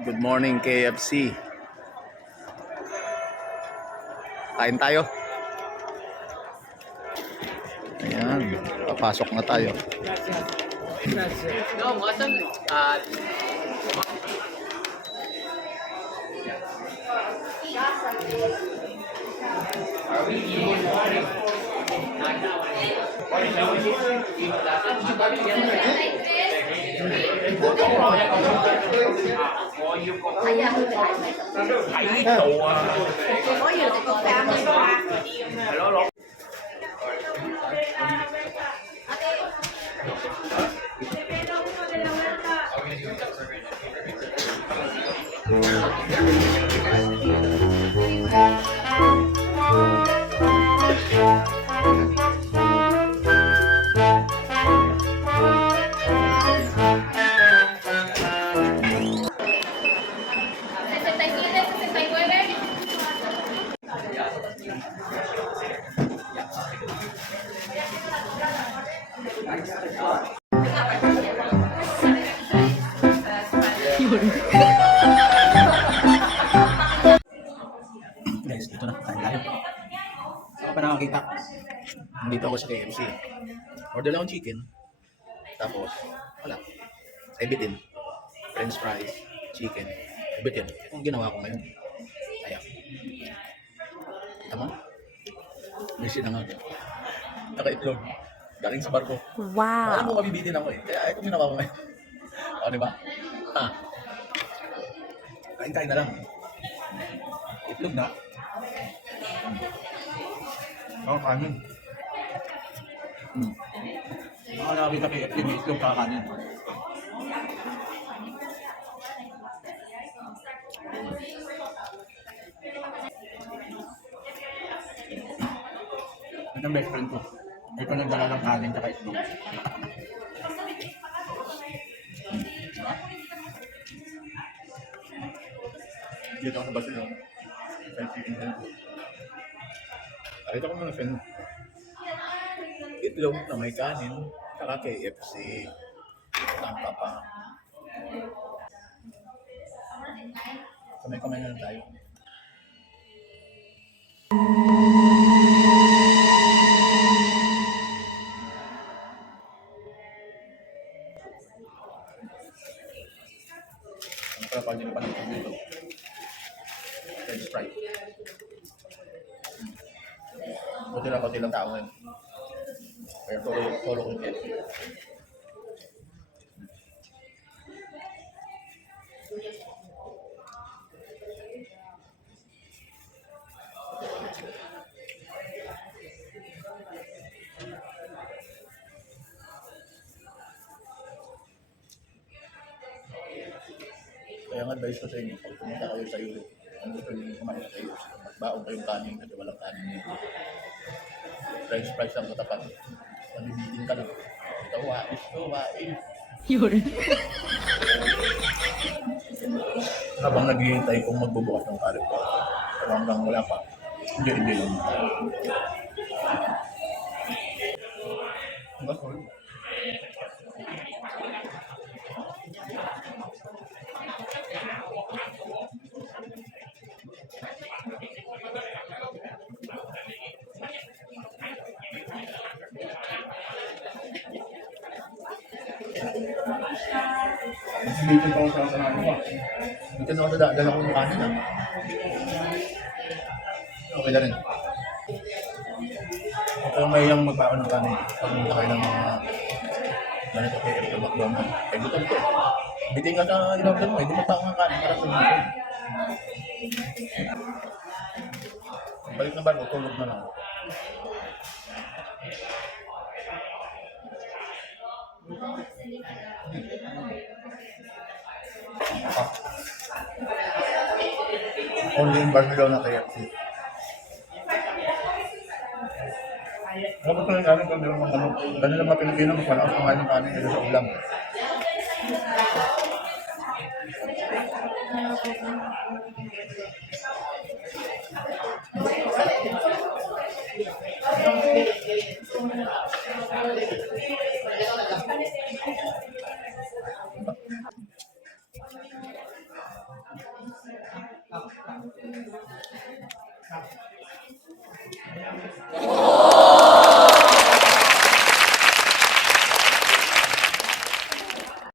Good morning, KFC. Kain tayo. Ayan, papasok na tayo. Guys, dito na. Kain tayo. Ako pa nakakita. Nandito ako sa KFC. Order lang akong chicken. Tapos, wala. Ebitin. French fries, chicken. Ebitin. Kung ginawa ko ngayon. Ayan. Tama? May sinangag. Naka-itlog. Galing sa barko. Wow. Alam mo, mabibitin ako eh. Kaya ayaw ko ginawa ko ngayon. O, diba? Ha? Kain-kain na lang. Itlog na. Kanin. Baka nakakita kay FT may itlog kakanin. Ito ang best friend ko. Ito nagdala ng kanin at itlog. Dito ako sa basin ng chicken head. Nakita ko mga friend. Itlog na may kanin, saka KFC. Tangka pa. Kamay-kamay na lang tayo. Ano pala pag nila pa ng dito? French fry. Buti lang tao ngayon. Kaya solo ko yung KFC. Kaya ang advice ko sa inyo, pag pumunta kayo sa Europe, ang gusto nyo kumain sa KFC, magbaong kayong kanin kasi walang kanin nito. French fries lang katapat. Nabibitin ka lang. Ito, wais. Yun. Habang naghihintay kung magbubukas ng kalit ko. Pero hanggang wala pa. Hindi lang. Bakit? Dito pa ako sa kanan ko. Dito na ako dala ko ng kanin ah. Okay na rin. Ito may yung magbaon ng kanin. Pagpunta kayo ng mga ganito kay Ito McDonald. Kaya gutom ko. Biting ka sa ilawdan mo. Hindi magbaon ng kanin para sa mga. Balik na ba? Tulog na lang. Only in Barcelona KFC. Dapat na yung kanin kung meron mga ganun lang mga Pilipino mas malakas kumain ng kanin kaysa sa ulam.